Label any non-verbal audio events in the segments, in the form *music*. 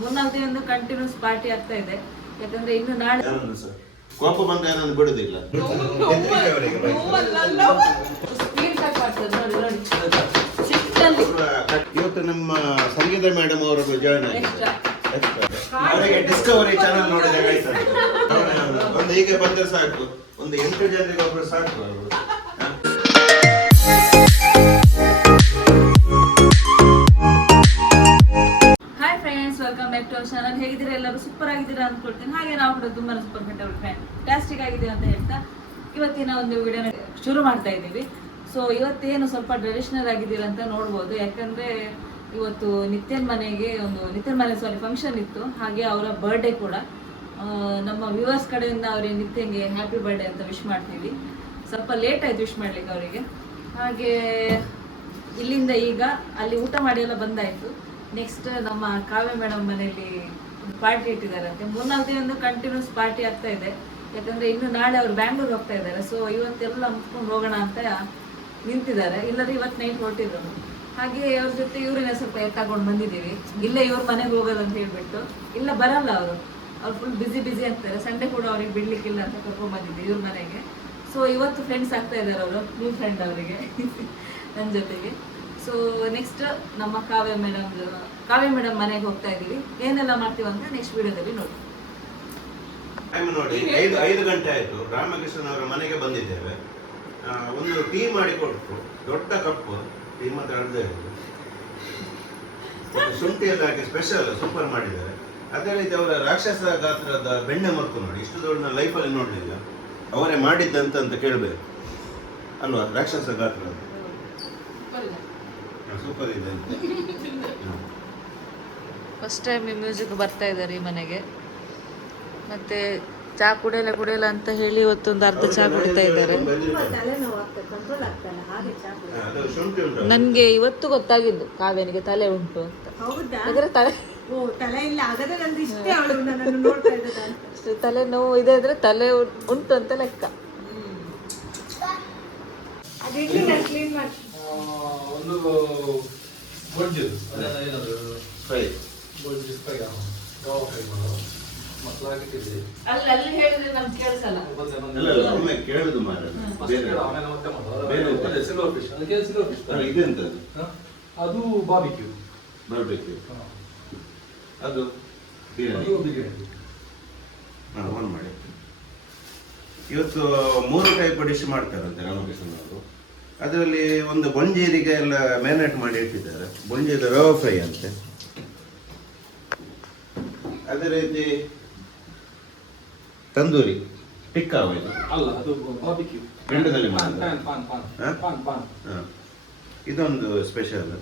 ಮೂರ್ನಾಲ್ಕು ದಿನ continuous party ಆಗ್ತಾ ಇದೆ. ಯಾಕಂದ್ರೆ ಇನ್ನು ನಾಳೆ ಯಾರನ್ನು ಸರ್? ಕೋಪ ಬಂದ ಯಾರನ್ನು ಬಿಡುದಿಲ್ಲ? ಸ್ಪೀಡ್ ಕಟ್ ಮಾಡ್ತದೆ ನೋಡಿ ನೋಡಿ. ಸಿಟ್ಟಲ್ಲಿ. ಇವತ್ತು ನಮ್ಮ ಸಂಗೀತ ಮೇಡಮ್ ಅವರು ಜಾಯ್ನ್ ಆಗಿ. ಅವರಿಗೆ ಡಿಸ್ಕವರಿ ಚಾನಲ್ ನೋಡಿದಾಗ ಒಂದು ಹೀಗೆ ಬಂದ್ರೆ ಸಾಕು. ಒಂದು ಎಂಟು ಜನರಿಗೆ ಒಬ್ರು ಸಾಕು ಅವರು. ಚಾನಲ್ ಹೇಗಿದ್ದೀರಾ? ಎಲ್ಲರೂ ಸೂಪರ್ ಆಗಿದ್ದೀರಾ ಅಂದ್ಕೊಳ್ತೀನಿ ಹಾಗೆ ನಾವು ಕೂಡ ತುಂಬಾ ಸೂಪರ್ ಫ್ಯಾಂಟಾಸ್ಟಿಕ್ ಆಗಿದೆ ಅಂತ ಹೇಳ್ತಾ ಇವತ್ತಿನ ಒಂದು ವಿಡಿಯೋನ ಶುರು ಮಾಡ್ತಾ ಇದ್ದೀವಿ. ಸೊ ಇವತ್ತೇನು ಸ್ವಲ್ಪ ಟ್ರೆಡಿಷನಲ್ ಆಗಿದ್ದೀರಾ ಅಂತ ನೋಡ್ಬೋದು. ಯಾಕಂದ್ರೆ ಇವತ್ತು ನಿತ್ಯನ್ ಮನೆಗೆ ಒಂದು ನಿತ್ಯನ್ ಮನೆ ಸಾರಿ ಫಂಕ್ಷನ್ ಇತ್ತು. ಹಾಗೆ ಅವರ ಬರ್ಡೇ ಕೂಡ. ನಮ್ಮ ವ್ಯೂವರ್ಸ್ ಕಡೆಯಿಂದ ಅವರಿಗೆ ನಿತ್ಯಂಗೆ ಹ್ಯಾಪಿ ಬರ್ಡೇ ಅಂತ ವಿಶ್ ಮಾಡ್ತೀವಿ. ಸ್ವಲ್ಪ ಲೇಟ್ ಆಯ್ತು ವಿಶ್ ಮಾಡ್ಲಿಕ್ಕೆ ಅವರಿಗೆ. ಹಾಗೆ ಇಲ್ಲಿಂದ ಈಗ ಅಲ್ಲಿ ಊಟ ಮಾಡಿ ಎಲ್ಲ ಬಂದಾಯ್ತು. ನೆಕ್ಸ್ಟ್ ನಮ್ಮ ಕಾವ್ಯ ಮೇಡಮ್ ಮನೆಯಲ್ಲಿ ಪಾರ್ಟಿ ಇಟ್ಟಿದ್ದಾರಂತೆ. ಮೂರ್ನಾಲ್ಕು ದಿನ ಕಂಟಿನ್ಯೂಸ್ ಪಾರ್ಟಿ ಆಗ್ತಾ ಇದೆ. ಯಾಕಂದ್ರೆ ಇನ್ನು ನಾಳೆ ಅವ್ರು ಬ್ಯಾಂಗ್ಳೂರ್ ಹೋಗ್ತಾ ಇದ್ದಾರೆ. ಸೊ ಇವತ್ತೆಲ್ಲ ಮುಚ್ಕೊಂಡು ಹೋಗೋಣ ಅಂತ ನಿಂತಿದ್ದಾರೆ. ಇಲ್ಲದ್ರೆ ಇವತ್ತು ನೈಟ್ ಹೊರಟಿದ್ರು. ಹಾಗೆ ಅವ್ರ ಜೊತೆ ಇವ್ರನ್ನ ಸ್ವಲ್ಪ ತಗೊಂಡು ಬಂದಿದ್ದೀವಿ. ಇಲ್ಲೇ ಇವ್ರ ಮನೆಗೆ ಹೋಗೋದು ಅಂತ ಹೇಳ್ಬಿಟ್ಟು. ಇಲ್ಲ, ಬರಲ್ಲ ಅವರು. ಅವ್ರು ಫುಲ್ ಬಿಸಿ ಬಿಸಿ ಆಗ್ತಾರೆ. ಸಂಡೆ ಕೂಡ ಅವ್ರಿಗೆ ಬಿಡ್ಲಿಕ್ಕಿಲ್ಲ ಅಂತ ಕರ್ಕೊಂಡ್ ಬಂದಿದ್ವಿ ಇವ್ರ ಮನೆಗೆ. ಸೊ ಇವತ್ತು ಫ್ರೆಂಡ್ಸ್ ಆಗ್ತಾ ಇದ್ದಾರೆ ಅವರು. ನ್ಯೂ ಫ್ರೆಂಡ್ ಅವರಿಗೆ. *laughs* ನನ್ನ ಜೊತೆಗೆ. ಸೊ ನೆಕ್ಸ್ಟ್ ನಮ್ಮ ಕಾವ್ಯ ಮೇಡಮ್ ಕಾವ್ಯ ಮೇಡಮ್ ಮನೆಗೆ ಹೋಗ್ತಾ ಇದೀವಿ ಏನೆಲ್ಲ ಮಾಡ್ತೀವಿ ಅಂತ ನೆಕ್ಸ್ಟ್ ವಿಡಿಯೋದಲ್ಲಿ ನೋಡಿ ಟೈಮ್ ನೋಡಿ ಐದು ಐದು ಗಂಟೆ ಆಯಿತು. ರಾಮಕೃಷ್ಣನ್ ಅವರ ಮನೆಗೆ ಬಂದಿದ್ದೇವೆ. ಒಂದು ಟೀ ಮಾಡಿ ಕೊಟ್ಟು ದೊಡ್ಡ ಕಪ್ಪು. ಟೀ ಮಾತ್ರ ಅಡ್ದೇ ಇರೋದು. ಶುಂಠಿ ಎಲ್ಲ ಹಾಕಿ ಸ್ಪೆಷಲ್ ಸೂಪರ್ ಮಾಡಿದ್ದಾರೆ. ಅದೇ ರೀತಿ ಅವರ ರಾಕ್ಷಸ ಗಾತ್ರದ ಬೆಣ್ಣೆ ಮರ್ತು ನೋಡಿ. ಇಷ್ಟು ದೊಡ್ಡ ಲೈಫಲ್ಲಿ ನೋಡಲಿಲ್ಲ. ಅವರೇ ಮಾಡಿದ್ದಂತ ಅಂತ ಕೇಳಬೇಕು. ಅಲ್ವಾ? ರಾಕ್ಷಸ ಗಾತ್ರ ಸೂಪರ್ ಇದೆ ಫಸ್ಟ್ ಟೈಮ್ ಈ ಮ್ಯೂಸಿಕ್ ಬರ್ತಾ ಇದ್ದಾರೆ ಈ ಮನೆಗೆ. ಮತ್ತೆ ಚಾ ಕುಡಿಯಲ್ಲ ಕುಡಿಯಲ್ಲ ಅಂತ ಹೇಳಿ ಇವತ್ತೊಂದು ಅರ್ಧ ಚಾ ಕುಡಿತಾ ಇದ್ದಾರೆ. ಹಾ, ಅದು ಶುಂಠಿ ಉಂಟು ನನ್ಗೆ ಇವತ್ತು ಗೊತ್ತಾಗಿದ್ದು ಕಾವ್ಯನಿಗೆ ತಲೆ ಉಂಟು ಅಂತ. ಹೌದಾ? ಹಾಗಾದ್ರೆ ತಲೆ ಓ ತಲೆ ಇಲ್ಲ ಹಾಗಾದ್ರೆ ನಂದು ಇಷ್ಟೇ ಅವಳು ನನ್ನನ್ನು ನೋಡ್ತಾ ಇದ್ದದ ಅಂತ. ತಲೆ ನೋವು ಇದೆ ಅಂದ್ರೆ ತಲೆ ಉಂಟು ಅಂತ ಲೆಕ್ಕ. ಒಂದು ಗೊಜ್ಜು ಏನಾದ್ರು ಫ್ರೈ. ಗೊಜ್ಜು ಫ್ರೈ ಯಾವ ಫ್ರೈ ಮಾಡೋದು ಮಸಾಲ ಹಾಕಿಟ್ಟಿದ್ದೆ ಅಲ್ಲಿ ಅಲ್ಲಿ ಹೇಳಿದ್ರೆ ನಮ್ಗೆ ಕೇಳಿಸಲ್ಲ. ಮತ್ತೆ ಅಲ್ಲ ಅಲ್ಲ ಒಮ್ಮೆ ಬೇರೆ ಆಮೇಲೆ ಮತ್ತೆ ಮಾಡೋದು ಬೇರೆ? ಅದೇ ಸಿಲ್ವರ್ ಫಿಶ್ ಅದಕ್ಕೆ ಸಿಲ್ವರ್ ಫಿಶ್ ಅಲ್ಲ, ಇದೆಂತದ್ದು ಅದು ಬಾಬಿಕ್ಯೂ ಬರಬೇಕು ಅದು ಬಿರಿಯಾನಿ. ಅದು ಬಿರಿಯಾನಿ. ಹಾಂ ಆನ್ ಮಾಡಿ. ಇವತ್ತು ಮೂರು ಟೈಪ್ ಡಿಶ್ ಮಾಡ್ತಾರಂತೆ ರಾಮಕೃಷ್ಣ ಅವರು ಅದರಲ್ಲಿ ಒಂದು ಬೊಂಜೀರಿಗೆ ಎಲ್ಲ ಮ್ಯಾರಿನೇಟ್ ಮಾಡಿ ಇಟ್ಟಿದ್ದಾರೆ. ಬೊಂಜೀದ ರವ ಫ್ರೈ ಅಂತೆ. ಅದೇ ರೀತಿ ತಂದೂರಿ ಟಿಕ್ಕಾ ಇದು. ಅಲ್ಲ ಅದು ಬೆಂಡದಲ್ಲಿ ಪಾನ್ ಮಾಡೋದು. ಪಾನ್ ಪಾನ್ ಹಾ? ಪಾನ್ ಪಾನ್. ಹಾ. ಇದೊಂದು ಸ್ಪೆಷಲ್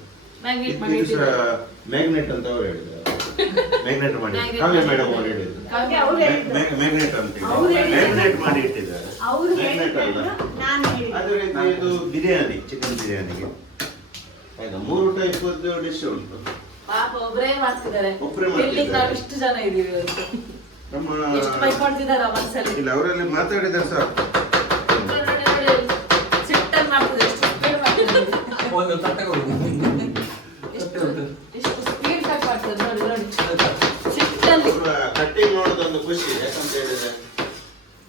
ಮ್ಯಾಗ್ನೇಟ್ ಅಂತ ಅವ್ರು ಹೇಳಿದ್ದಾರೆ ಮ್ಯಾಗ್ನೆಟ್ ಮಾಡಿ. ಕಾವ್ಯ ಮಾಡಿ. ಮೇಡಮ್ ಅವ್ರು ಹೇಳಿದ್ರು. ಮ್ಯಾಗ್ನೆಟ್ ಅಂತ ಮ್ಯಾಗ್ನೆಟ್ ಮಾಡಿ ಇಟ್ಟಿದ್ದಾರೆ. ಅವ್ರು ಮ್ಯಾಗ್ನೆಟ್ ಅಲ್ಲ ಹೇಳಿದ್ರು ನಾನು ಹೇಳಿದೆ ಅದೇ ರೀತಿ ಇದು ಬಿರಿಯಾನಿ ಚಿಕನ್ ಬಿರಿಯಾನಿಗೆ. ಆಯ್ತಾ? ಮೂರು ಟೈಪ್ ಡಿಶ್ ಉಂಟು? ಪಾಪ ಒಬ್ಬರೇ ಮಾಡ್ತಿದ್ದಾರೆ. ಒಬ್ರೇ ಮಾಡ್ತಿದ್ದಾರೆ. ನಾವು ಇಷ್ಟು ಜನ ಇದೀವಿ ಇವತ್ತು. ನಮ್ಮ ಎಷ್ಟು ಮನಸ್ಸಲ್ಲಿ ಇಲ್ಲ ಅವರಲ್ಲಿ ಮಾತಾಡಿದ್ರೆ ಸಾಕು. ಸಿಟ್ಟಲ್ಲಿ ಮಾಡ್ತಿದ್ದಾರೆ ಎಷ್ಟು ಸ್ಪೀಡ್ ಮಾಡ್ತಿದ್ದಾರೆ ಒಂದು ತಟ್ಟೆ ಕೊಡು. ಎಷ್ಟು ಎಷ್ಟು ಸ್ಪೀಡ್ ಕಟ್ ಮಾಡ್ತಾರೆ ನೋಡಿ ನೋಡಿ. ಸಿಟ್ಟಲ್ಲಿ. ಕಟ್ಟಿಂಗ್ ನೋಡೋದೊಂದು ಖುಷಿ ಯಾಕಂತ ಹೇಳಿದ್ರೆ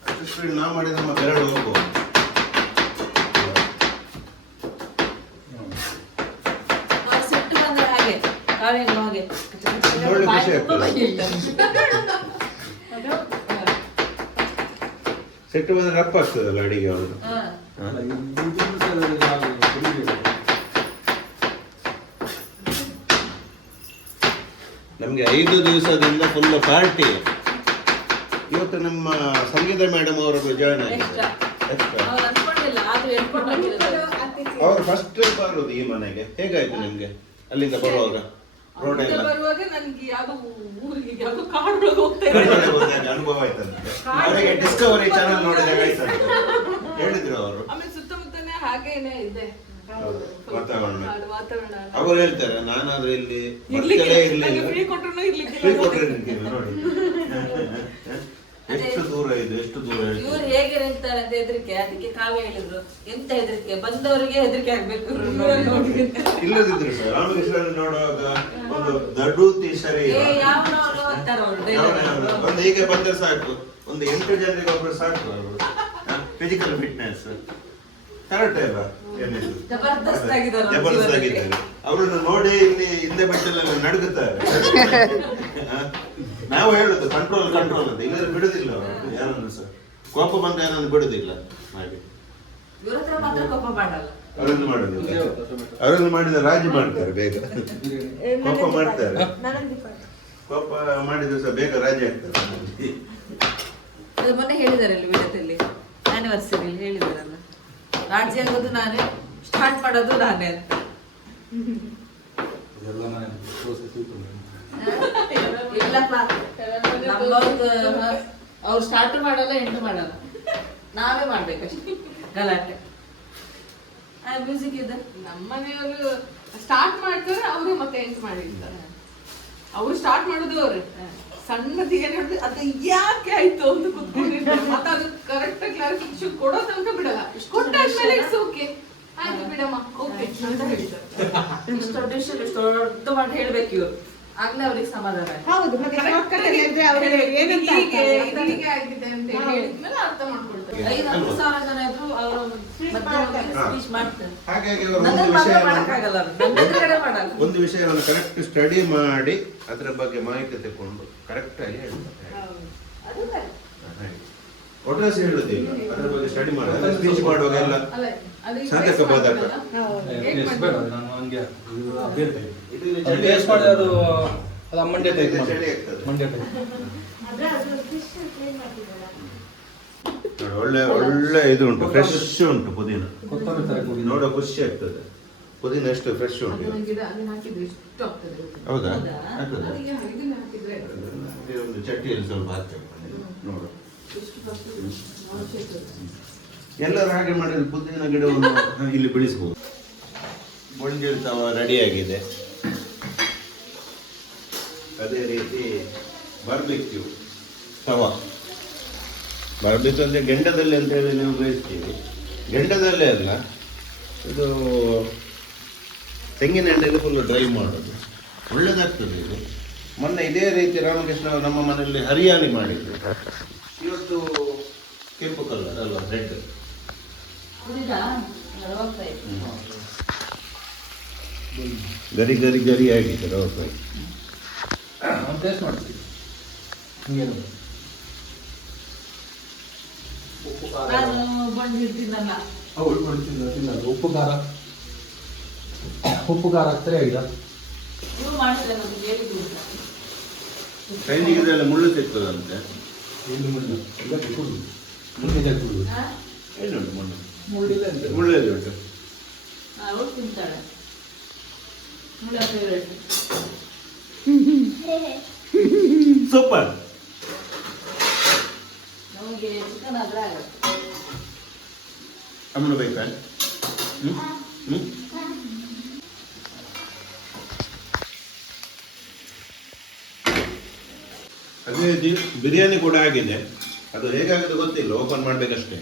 ಅಷ್ಟು ಸ್ಪೀಡ್ ನಾವು ಮಾಡಿದ ನಮ್ಮ ಬೆರಳು ಹೋಗುವ ಅವ್ರ ಸಿಟ್ಟು ಬಂದ್ರೆ ಹಾಗೆ ಕಾವ್ಯಂಗೂ ಹಾಗೆ. ನೋಡಿ ಬಾಯಿ ಖುಷಿ. ಸೆಟ್ಟು ಬಂದ್ರೆ ರಪ್ಪ ಆಗ್ತದಲ್ಲ ಅಡಿಗೆ ಅವರು ನಮಗೆ ಐದು ದಿವಸದಿಂದ ಫುಲ್ ಪಾರ್ಟಿ ಇವತ್ತು ನಮ್ಮ ಸಂಗೀತ ಮೇಡಮ್ ಅವರು ಜಾಯ್ನ್. ಆಗಿದ್ದಾರೆ. ಅವರು ಫಸ್ಟ್ ಬರೋದು ಈ ಮನೆಗೆ. ಹೇಗಾಯ್ತು ನಿಮ್ಗೆ? ಅಲ್ಲಿಂದ ಬರುವಾಗ? ರೋಡ್ ಎಲ್ಲ. ಬರುವಾಗ ನನ್ಗೆ ಯಾವ್ದೋ ಊರಿಗೆ ಯಾವ್ದೋ ಕಾಡೊಳಗೆ ಹೋಗ್ತಾ ಇದ್ದೆ ಕನ್ನಡ ಬಂದಾಗ ಅನುಭವ ಆಯ್ತಂತೆ. ಅವರಿಗೆ ಡಿಸ್ಕವರಿ ಚಾನಲ್ ನೋಡಿದಾಗ ಆಯ್ತಂತೆ. ಹೇಳಿದ್ರು ಅವರು. ಆಮೇಲೆ ಸುತ್ತಮುತ್ತನೇ ಹಾಗೇನೆ ಇದೆ. ವಾತಾವರಣ. ಅವರು ಹೇಳ್ತಾರೆ ನಾನಾದ್ರೂ ಇಲ್ಲಿ ಇರ್ಲಿ ಮಕ್ಕಳೇ ಇರ್ಲಿಲ್ಲ. ಫ್ರೀ ಇರ್ಲಿಕ್ಕೆ ಫ್ರೀ ಕೊಟ್ರೆ ನಿಂತಿಲ್ಲ ನೋಡಿ ಎಷ್ಟು ದೂರ ಇದು ಎಷ್ಟು ಎಷ್ಟು ದೂರ ಹೇಳ್ತೀವಿ ಇವ್ರು ಹೇಳ್ತಾರೆ ಅಂತ ಹೆದರಿಕೆ ಅದಕ್ಕೆ ಕಾವ್ಯ ಹೇಳಿದ್ರು. ಎಂತ ಹೆದರಿಕೆ? ಬಂದವರಿಗೆ ಹೆದರಿಕೆ ಆಗ್ಬೇಕು. ಇಲ್ಲದಿದ್ರು ಸರ್ ರಾಮಕೃಷ್ಣ ನೋಡುವಾಗ ಒಂದು ದಡೂತಿ ಶರೀರ ಯಾವನವ್ರು ಅಂತಾರ ಅವ್ರು. ಒಂದು ಹೀಗೆ ಬಂದ್ರೆ ಸಾಕು. ಒಂದು ಎಂಟು ಜನರಿಗೆ ಒಬ್ರು ಸಾಕು ಫಿಸಿಕಲ್ ಫಿಟ್ನೆಸ್ ಕರೆಕ್ಟ್ ಅಲ್ಲ ಜಬರ್ದಸ್ತ್ ಆಗಿದ್ದಾರೆ ಅವರನ್ನು ನೋಡಿ ಇಲ್ಲಿ ಹಿಂದೆ ಬೆಟ್ಟಲ್ಲಿ ನಡುಗುತ್ತಾರೆ? *laughs* ನಾವು ಹೇಳುದು ಕಂಟ್ರೋಲ್ ಕಂಟ್ರೋಲ್ ಅಂತ. ಇಲ್ಲದ್ರೆ ಬಿಡುದಿಲ್ಲ ಯಾರನ್ನು ಸಹ. ಕೋಪ ಬಂದ ಯಾರನ್ನು ಬಿಡುದಿಲ್ಲ ಹಾಗೆ. ಇವ್ರ ಹತ್ರ ಮಾತ್ರ ಕೋಪ ಮಾಡಲ್ಲ. ಅವರನ್ನು ಮಾಡುದಿಲ್ಲ ಅವರನ್ನು ಮಾಡಿದ ರಾಜಿ ಮಾಡ್ತಾರೆ ಬೇಗ. ಕೋಪ ಮಾಡ್ತಾರೆ. ಕೋಪ ಮಾಡಿದ್ರೆ ಸಹ ಬೇಗ ರಾಜಿ ಆಗ್ತಾರೆ. ಅದು ಮೊನ್ನೆ ಹೇಳಿದ್ದಾರೆ ಅಲ್ಲಿ ವಿಡಿಯೋದಲ್ಲಿ. ಆನಿವರ್ಸರಿ ಹೇಳಿದಾರಲ್ಲ ರಾಜಿ ಆಗೋದು ನಾನೇ ಸ್ಟಾರ್ಟ್ ಮಾಡೋದು ನಾನೇ ಅಂತ. ಇಲ್ಲಪ್ಪ ನಮ್ಮವ್ರ್ದು ಅವ್ರು ಸ್ಟಾರ್ಟ್ ಮಾಡಲ್ಲ ಎಂಟು ಮಾಡಲ್ಲ. ನಾವೇ ಮಾಡ್ಬೇಕಷ್ಟೇ. ಗಲಾಟೆ. ಮ್ಯೂಸಿಕ್ ಇದೆ? ನಮ್ಮನೆಯವರು ಸ್ಟಾರ್ಟ್ ಮಾಡ್ತಾರೆ ಅವರು ಮತ್ತೆ ಎಂಟು ಮಾಡಿರ್ತಾರೆ. ಅವರು ಸ್ಟಾರ್ಟ್ ಮಾಡೋದು ಅವ್ರೆ. ಸಣ್ಣದಿಗೆ ನೋಡಿದ್ರೆ ಅದು ಯಾಕೆ ಆಯ್ತು ಅಂತ ಕುತ್ಕೊಂಡಿರ್ತಾರೆ. ಮತ್ತೆ ಅದು ಕರೆಕ್ಟ್ ಕ್ಲಾರಿಫಿಕೇಶನ್ ಕೊಡೋ ತನಕ ಬಿಡಲ್ಲ. ಕೊಟ್ಟಾದ್ಮೇಲೆ ಇಟ್ಸ್ ಓಕೆ ಆಯ್ತು ಬಿಡಮ್ಮ. ಓಕೆ ಅಂತ ಹೇಳ್ತಾರೆ. ಇಷ್ಟು ದೊಡ್ಡ ವಿಷಯ ಇಷ್ಟು ದೊಡ್ಡ ಮಾಡಿ ಹೇಳ್ಬೇಕು ಇವ್ರು. ಆಗ್ಲೇ ಅವ್ರಿಗೆ ಸಮಾಧಾನ. ಹೌದು ಮತ್ತೆ ಅರ್ಥ ಮಾಡ್ಕೊಳ್ತಾರೆ. ಐದು ಹತ್ತು ಸಾವಿರ ಜನ ಇದ್ರು ಅವರು ಮಾಡ್ತಾರೆ. ಸ್ಪೀಚ್ ಮಾಡ್ತಾರೆ ಹಾಗಾಗಿ ಅವರು ಒಂದು ವಿಷಯ ಒಂದು ವಿಷಯವನ್ನು ಕರೆಕ್ಟ್ ಸ್ಟಡಿ ಮಾಡಿ ಅದರ ಬಗ್ಗೆ ಮಾಹಿತಿ ತಗೊಂಡು ಕರೆಕ್ಟ್ ಆಗಿ ಹೇಳ್ತಾರೆ. ಒಟ್ರಾಸಿ ಹೇಳುದಿಲ್ಲ ಅದರ ಬಗ್ಗೆ ಸ್ಟಡಿ ಮಾಡುವ. ಸ್ಪೀಚ್ ಮಾಡುವಾಗ ಎಲ್ಲ Mandya type Mandya type clean ನೋಡಿ, ಒಳ್ಳೆ ಒಳ್ಳೆ ಇದು ಉಂಟು. ಫ್ರೆಶ್ ಉಂಟು ಪುದೀನ. ಕೊತ್ತಂಬರಿ ತರ ಕೂಗಿ ನೋಡೋ ಖುಷಿ ಆಗ್ತದೆ. ಪುದೀನ ಎಷ್ಟು ಫ್ರೆಶ್ ಉಂಟು ಹೌದಾ? ಒಂದು ಚಟ್ಟಿಯಲ್ಲಿ ಸ್ವಲ್ಪ ಹಾಕ್ತೇವೆ ನೋಡು ಎಲ್ಲರೂ ಹಾಗೆ ಮಾಡಿದ್ರೆ ಪುದೀನ ಗಿಡವನ್ನು ಇಲ್ಲಿ ಬೆಳೆಸಬಹುದು. ಬೊಂಡಿಲ್ ತವ ರೆಡಿ ಆಗಿದೆ. ಅದೇ ರೀತಿ ಬರ್ಬೆಕ್ಯು ತವ. ಬಾರ್ಬಿಕ್ಯೂ ಅಂದರೆ ಗೆಂಡದಲ್ಲಿ ಅಂತ ಹೇಳಿ ನೀವು ಬೇಯಿಸ್ತೀವಿ ಗೆಂಡದಲ್ಲೇ ಅಲ್ಲ, ಇದು ತೆಂಗಿನ ಎಣ್ಣೆಯಲ್ಲಿ ಫುಲ್ ಡ್ರೈ ಮಾಡೋದು. ಒಳ್ಳೆದಾಗ್ತದೆ ಇದು. ಮೊನ್ನೆ ಇದೇ ರೀತಿ ರಾಮಕೃಷ್ಣ ನಮ್ಮ ಮನೆಯಲ್ಲಿ ಹರಿಯಾಣಿ ಮಾಡಿದ್ರು. ಕೆಂಪು ಕಲರ್ ಅಲ್ವಾ? ರೆಡ್. ಗರಿ ಗರಿ ಗರಿ ಆಗಿದೆ ರವೆ ಫ್ರೈ ಟೇಸ್ಟ್ ಮಾಡ್ತೀವಿ ಹಿಂಗೇನು ಉಪ್ಪು ಖಾರ. ತಿನ್ನಲ್ಲ. ಉಪ್ಪು ಖಾರ. ಉಪ್ಪು ಖಾರ ಹತ್ತಿರ ಈಗ ಇದೆಲ್ಲ ಮುಳ್ಳು ಸಿಗ್ತದಂತೆ. ಇಲ್ಲಿ ಮುಳ್ಳು? ಮುಳ್ಳು ಮುಳ್ಳಿಲ್ಲ ಮುಳ್ಳೆಲ್ಲಿ ಉಂಟು? ಅವಳು ತಿಂತಾಳೆ ಮುಳ್ಳ ಫೇವ್ರೇಟ್ ಸೂಪರ್. ನಮಗೆ ಚಿಕನ್ ಆದ್ರೆ ಆಗುತ್ತೆ. ಅಮ್ಮನ ಬೇಕಾ ಹ್ಮ್? ಹ್ಮ್? ಅದೇ ಬಿರಿಯಾನಿ ಕೂಡ ಆಗಿದೆ. ಅದು ಹೇಗಾಗುತ್ತೆ ಗೊತ್ತಿಲ್ಲ ಓಪನ್ ಮಾಡ್ಬೇಕಷ್ಟೇ.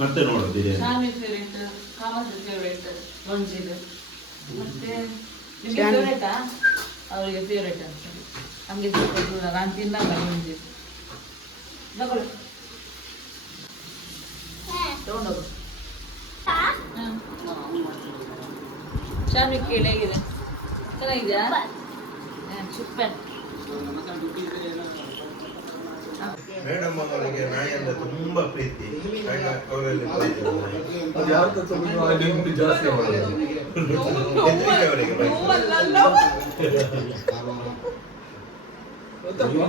ಮತ್ತೆ ನೋಡು ಬಿರಿಯಾನಿ ಶಾಮಿ ಫೇವ್ರೇಟ್ ಕಾಮತ್ ಫೇವ್ರೇಟ್ ಗೊಂಜಿದು ಮತ್ತೆ ನಿಮಗೆ ಫೇವ್ರೇಟಾ ಅವರಿಗೆ ಫೇವ್ರೇಟ್ ಅಂತ. ಹಂಗೆ ದೂರ ನಾನು ತಿನ್ನಲ್ಲ ಗೊಂಜಿ ತಗೊಳ್ಳಿ ತಗೊಂಡೋಗು. ಕೇಳಿ ಹೇಗಿದೆ? ಚೆನ್ನಾಗಿದೆಯಾ? ಸೂಪರ್. ಮೇಡಮ್ ಅವರಿಗೆ ನಾಯಿ ಅಂದ್ರೆ ತುಂಬಾ ಪ್ರೀತಿ ಹಾಗಾಗಿ ಅವರಲ್ಲಿ ಬೈತಾರೆ. ಅದು ಯಾವ ತತ್ವ ಲಿಂಕ್ ಜಾಸ್ತಿ ಮಾಡೋದು ಹೆದ್ರಿಕೆ ಅವರಿಗೆ ಬೈತಾರೆ. ಗೊತ್ತಪ್ಪ?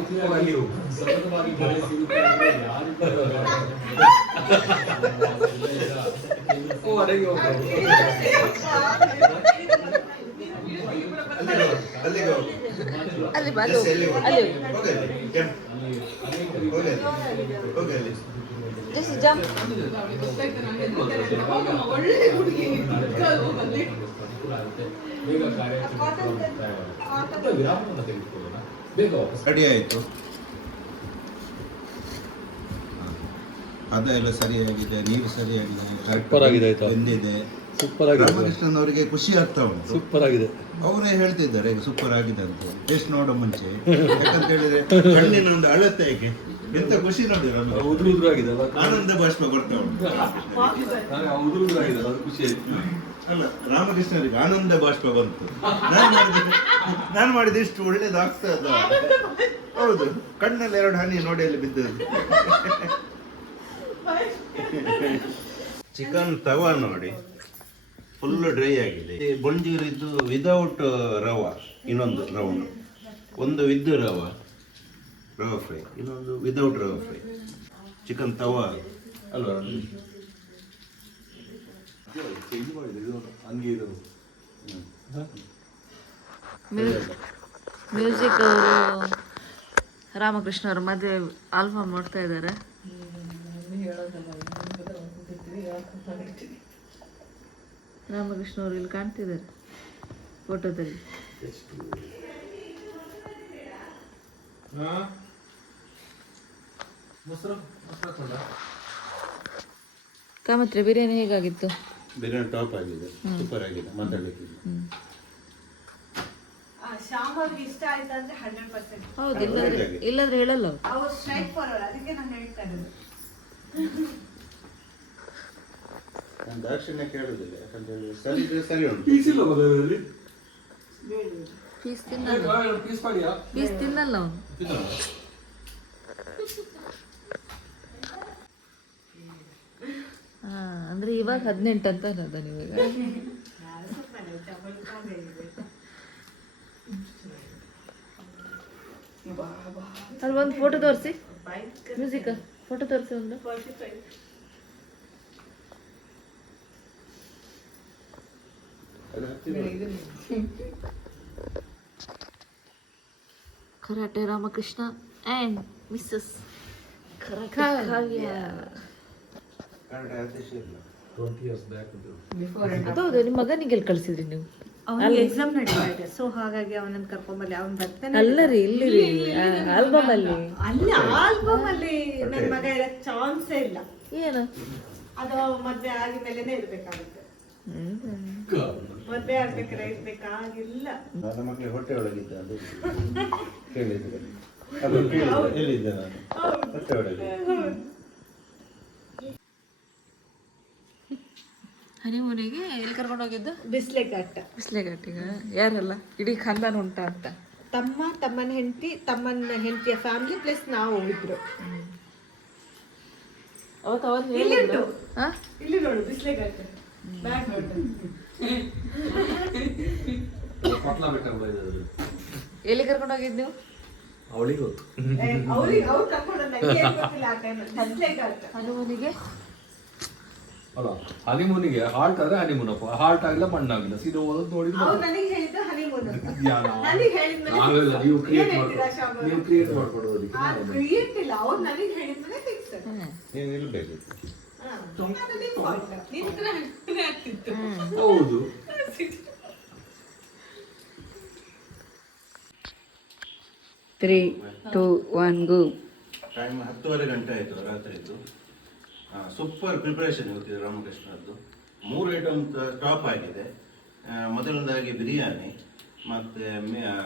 ಅಲ್ಲಿ ಅಲ್ಲಿ. ರೆಡಿ ಆಯಿತು. ಅದೆಲ್ಲ ಸರಿಯಾಗಿದೆ ನೀರು ಸರಿಯಾಗಿದೆ ಬಂದಿದೆ. ಸೂಪರ್ ಆಗಿದೆ ರಾಮಕೃಷ್ಣನ್ ಅವರಿಗೆ ಖುಷಿ ಆಗ್ತಾ ಉಂಟು. ಸೂಪರ್ ಆಗಿದೆ ಅವರೇ ಹೇಳ್ತಿದ್ದಾರೆ ಈಗ ಸೂಪರ್ ಆಗಿದೆ ಅಂತ. ಟೇಸ್ಟ್ ನೋಡೋ ಮುಂಚೆ. ಯಾಕಂತ ಹೇಳಿದ್ರೆ ಕಣ್ಣಿನ ಒಂದು ಅಳತೆ ಹೇಗೆ? ಎಂತ ಖುಷಿ ನೋಡಿ ನಮ್ಗೆ. ಉದುರು ಉದುರು ಆಗಿದೆ ಅಲ್ಲ? ಆನಂದ ಬಾಷ್ಪ ಬರ್ತಾ ಉಂಟು. ಉದುರು ಉದುರು ಆಗಿದೆ ಅದು ಖುಷಿ ಆಯ್ತು. ಅಲ್ಲ ರಾಮಕೃಷ್ಣರಿಗೆ ಆನಂದ ಬಾಷ್ಪ ಬಂತು. ನಾನು ಮಾಡಿದ ನಾನು ಮಾಡಿದ ಇಷ್ಟು ಒಳ್ಳೇದಾಗ್ತಾ ಇಲ್ಲ. ಹೌದು ಕಣ್ಣಲ್ಲಿ ಎರಡು ಹನಿ ನೋಡಿ ಅಲ್ಲಿ ಬಿದ್ದದ್ದು ಚಿಕನ್ ತವಾ ನೋಡಿ. ಫುಲ್ ಡ್ರೈ ಆಗಿದೆ ಬಂಜೀರಿದ್ದು ವಿದೌಟ್ ರವ ಇನ್ನೊಂದು ರೌಂಡ್ ಒಂದು ವಿದ್ ರವ ರವ ಫ್ರೈ ಇನ್ನೊಂದು without rava fry chicken tawa ಅಲ್ವಾ ಮ್ಯೂಸಿಕ್ ಅವರು ರಾಮಕೃಷ್ಣ ಅವರು ಮದುವೆ ಆಲ್ಬಮ್ ನೋಡ್ತಾ ಇದ್ದಾರೆ ರಾಮಕೃಷ್ಣ ಅವರು ಇಲ್ಲಿ ಕಾಣ್ತಿದ್ದಾರೆ ಫೋಟೋದಲ್ಲಿ ಕಾಮತ್ರ ಬಿರಿಯಾನಿ ಹೇಗಾಗಿತ್ತು? ಬಿರಿಯಾನಿ ಟಾಪ್ ಆಗಿದೆ ಸೂಪರ್ ಆಗಿದೆ ಮಾತಾಡಲಿಕ್ಕೆ ಶ್ಯಾಮ್ ಅವ್ರಿಗೆ ಇಷ್ಟ ಆಯ್ತು ಅಂದ್ರೆ ಹಂಡ್ರೆಡ್ ಪರ್ಸೆಂಟ್ ಹೌದು ಇಲ್ಲಾದ್ರೆ ಇಲ್ಲದ್ರೆ ಹೇಳಲ್ಲ ಅವ್ರು. ಸ್ಟ್ರೈಕ್ ಫಾರ್ವರ್ಡ್ ಅದಕ್ಕೆ ನಾನು ಹೇಳ್ತಾ ಇರೋದು. ದಾಕ್ಷಿಣ್ಯ ಕೇಳುದಿಲ್ಲ. ಯಾಕಂತ ಹೇಳಿದ್ರೆ ಸರಿ ಇದ್ರೆ ಸರಿ ಉಂಟು. ಪೀಸ್ ಇಲ್ಲ ಮದುವೆಯಲ್ಲಿ ಪೀಸ್ ತಿನ್ನಲ್ಲ. ಪೀಸ್ ಮಾಡಿಯಾ? ಪೀಸ್ ತಿನ್ನಲ್ಲ ಅವನು. ಹಾ ಅಂದ್ರೆ ಇವಾಗ ಹದಿನೆಂಟು ಅಂತ ಅನ್ನೋದ ನೀವಾಗ ಅಲ್ಲಿ ಒಂದು ಫೋಟೋ ತೋರಿಸಿ. ಮ್ಯೂಸಿಕ್ ಫೋಟೋ ತೋರಿಸಿ ಒಂದು ಅದು ಹತ್ತಿರ ಕರಾಟೆ ರಾಮಕೃಷ್ಣ ಆ್ಯಂಡ್ ಮಿಸ್ಸಸ್ ನಿಮ್ಮ ಮಗನಿಗೆ ಎಲ್ಲಿ ಕಳಿಸಿದ್ರಿ ನೀವು? ಅವನಿಗೆ ಎಕ್ಸಾಮ್ ನಡೀತಾ ಇದೆ ಸೊ ಹಾಗಾಗಿ ಅವನನ್ನ ಕರ್ಕೊಂಬಲ್ಲಿ ಅವನ್ ಬರ್ತಾನೆ ಅಲ್ಲ ರೀ ಇಲ್ಲಿ ರೀ ಆಲ್ಬಮ್ ಅಲ್ಲಿ. ಅಲ್ಲಿ ಆಲ್ಬಮ್ ಅಲ್ಲಿ ನನ್ನ ಮಗ ಇರೋ ಚಾನ್ಸೇ ಇಲ್ಲ. ಏನು? ಅದು ಮದ್ವೆ ಆಗಿದ್ಮೇಲೆನೆ ಇರ್ಬೇಕಾಗುತ್ತೆ. ಮದ್ವೆ ಆಗ್ಬೇಕಾದ್ರೆ ಇರ್ಬೇಕಾಗಿಲ್ಲ ನನ್ನ ಮಕ್ಕಳಿಗೆ ಹೊಟ್ಟೆ ಒಳಗಿದ್ದ ಅದು ಕೇಳಿದ್ರೆ ಅದು ಕೇಳಿದೆ ಎಲ್ಲಿದ್ದೆ ನಾನು? ಹೊಟ್ಟೆ ಒಳಗೆ. ಹನಿಮೂನಿಗೆ ಎಲ್ಲಿ ಕರ್ಕೊಂಡು ಹೋಗಿದ್ದು? ಬಿಸ್ಲೆ ಘಟ್ಟ ಯಾರಲ್ಲ? ಯಾರೆಲ್ಲ ಇಡೀ ಖಾನ್ದಾನ ಉಂಟಾ ಅಂತ? ತಮ್ಮ ತಮ್ಮನ ಹೆಂಡತಿ ತಮ್ಮನ ಹೆಂಡತಿಯ ಫ್ಯಾಮಿಲಿ ಪ್ಲಸ್ ನಾವು ಹೋಗಿದ್ರು. ಅವತ್ತು ಅವತ್ತು ಉಂಟು. ಹಾ? ಇಲ್ಲಿ ನೋಡು ಬಿಸ್ಲೆ ಎಲ್ಲಿ ಕರ್ಕೊಂಡು ಹೋಗಿದ್ ನೀವು? ಅವಳಿಗೆ. ಗೊತ್ತು ಹನಿಮೂನಿಗೆ? ಅಲ್ಲ ಹನಿಮೂನಿಗೆ ಹಾಲ್ಟ್ ಆದ್ರೆ ಹನಿಮೂನ್ ಅಪ್ಪ ಹಾಲ್ಟ್ ಆಗಿಲ್ಲ ಮಣ್ಣಾಗಿಲ್ಲ. ಸೀದಾ ನೋಡಿ *laughs* ನಾವೆಲ್ಲ ನೀವು ಕ್ರಿಯೇಟ್ ನೀವು ಕ್ರಿಯೇಟ್ ಮಾಡ್ಕೊಡೋದು ಹೌದು. Three two one go time ಹತ್ತುವರೆ ಗಂಟೆ ಆಯಿತು ರಾತ್ರಿದ್ದು. ಸೂಪರ್ ಪ್ರಿಪರೇಷನ್ ಇವತ್ತಿದೆ ರಾಮಕೃಷ್ಣದ್ದು ಮೂರು ಐಟಮ್ ಟಾಪ್ ಆಗಿದೆ. ಮೊದಲನೇದಾಗಿ ಬಿರಿಯಾನಿ ಮತ್ತು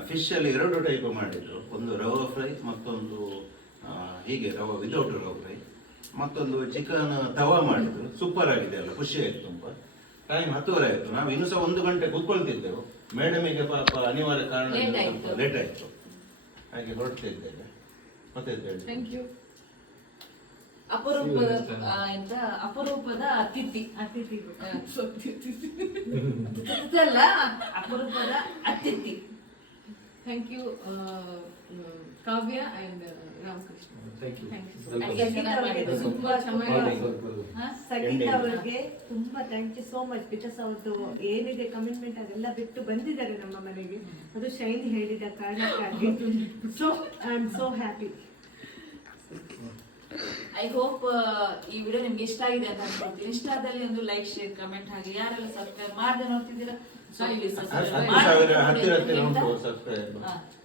ಫಿಶಲ್ಲಿ ಎರಡು ಟೈಪ್ ಮಾಡಿದ್ರು. ಒಂದು ರವ ಫ್ರೈ ಮತ್ತೊಂದು ಹೀಗೆ ರವ ವಿದೌಟ್ ರವ ಫ್ರೈ ಮತ್ತೊಂದು ಚಿಕನ್ ತವಾ ಮಾಡಿದ್ರು. ಸೂಪರ್ ಆಗಿದೆ ಅಲ್ಲ ಖುಷಿ ಆಯ್ತು ತುಂಬ. ಟೈಮ್ ಹತ್ತುವರೆ ಆಯಿತು. ನಾವು ಇನ್ನೂ ಸಹ ಒಂದು ಗಂಟೆ ಕೂತ್ಕೊಳ್ತಿದ್ದೆವು. ಮೇಡಮಿಗೆ ಪಾಪ ಅನಿವಾರ್ಯ ಕಾರಣ ಲೇಟ್ ಆಯಿತು. ಹಾಗೆ ಹೊರಡ್ತಿದ್ದೇವೆ ಮತ್ತೆ ಎಂತ ಥ್ಯಾಂಕ್ ಯು ಅಪರೂಪದ ಎಂತ ಅಪರೂಪದ ಅತಿಥಿ. ಅತಿಥಿ ಅಲ್ಲ ಅಪರೂಪದ ಅತಿಥಿ. Thank you Kavya and Sangeetha ಅವರಿಗೆ ತುಂಬಾ thank you so much because ಅವ್ರದ್ದು ಏನಿದೆ ಕಮಿಟ್ಮೆಂಟ್ ಅದೆಲ್ಲ ಬಿಟ್ಟು ಬಂದಿದ್ದಾರೆ ನಮ್ಮ ಮನೆಗೆ ಅದು ಶೈನ್ ಹೇಳಿದ ಕಾರಣಕ್ಕಾಗಿ so I am so happy I hope ಈ ವಿಡಿಯೋ ನಿಮ್ಗೆ ಇಷ್ಟ ಆಗಿದೆ ಅಂತ ಅನ್ಕೊಳ್ತೀನಿ ಇಷ್ಟ ಆದಲ್ಲಿ ಒಂದು ಲೈಕ್ ಶೇರ್ ಕಮೆಂಟ್ ಹಾಗೆ ಯಾರೆಲ್ಲ ಸಬ್ಸ್ಕ್ರೈಬ್ ಮಾಡದೆ ನೋಡ್ತಿದ್ದೀರಾ ಸೊ ಇಲ್ಲಿ ಹತ್ತು subscribe ಹತ್ತು ಮಾಡಿ ಹತ್ತಿರ ಹತ್ತಿರ ಉಂಟು ಸಬ್ಸ್ಕ್ರೈಬ್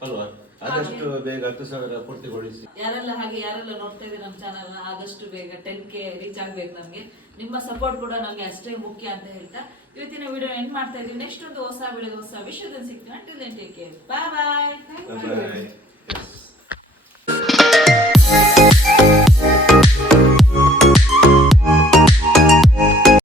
ಅಲ್ವಾ ಆದಷ್ಟು ಬೇಗ ಹತ್ತು ಸಾವಿರ ಪೂರ್ತಿಗೊಳಿಸಿ. ಯಾರೆಲ್ಲ ಹಾಗೆ ಯಾರೆಲ್ಲ ನೋಡ್ತಾ ಇದ್ದೀವಿ ನಮ್ಮ ಚಾನಲ್ನ ಆದಷ್ಟು ಬೇಗ ಟೆನ್ ಕೆ ರೀಚ್ ಆಗ್ಬೇಕು ನಮಗೆ. ನಿಮ್ಮ ಸಪೋರ್ಟ್ ಕೂಡ ನಮಗೆ ಅಷ್ಟೇ ಮುಖ್ಯ ಅಂತ ಹೇಳ್ತಾ. ಇವತ್ತಿನ ವಿಡಿಯೋ ಎಂಡ್ ಮಾಡ್ತಾ ಇದೀವಿ ನೆಕ್ಸ್ಟ್ ಒಂದು ಹೊಸ ಬೆಳೆದ ಹೊಸ ವಿಷಯದಲ್ಲಿ ಸಿಗ್ತೀನಿ. Till then take care bye bye